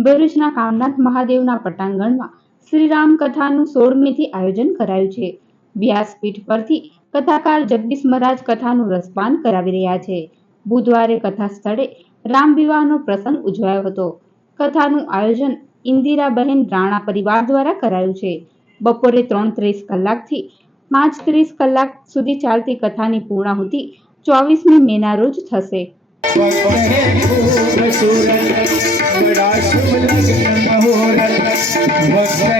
ભરૂચના કામનાથ મહાદેવના પટાંગણમાં શ્રીરામ કથાનું 16મી થી આયોજન કરાયું છે। વ્યાસપીઠ પરથી કથાકાર જગદીશ મહારાજ કથાનું રસપાન કરાવી રહ્યા છે। બુધવારે કથા સ્થળે રામ વિવાહનો પ્રસંગ ઉજવાયો હતો। કથાનું આયોજન ઇન્દિરાબહેન રાણા પરિવાર દ્વારા કરાયું છે। બપોરે 3:30 કલાકથી 5:30 કલાક સુધી ચાલતી કથાની પૂર્ણાહુતિ 24મી મેના રોજ થશે। भक्त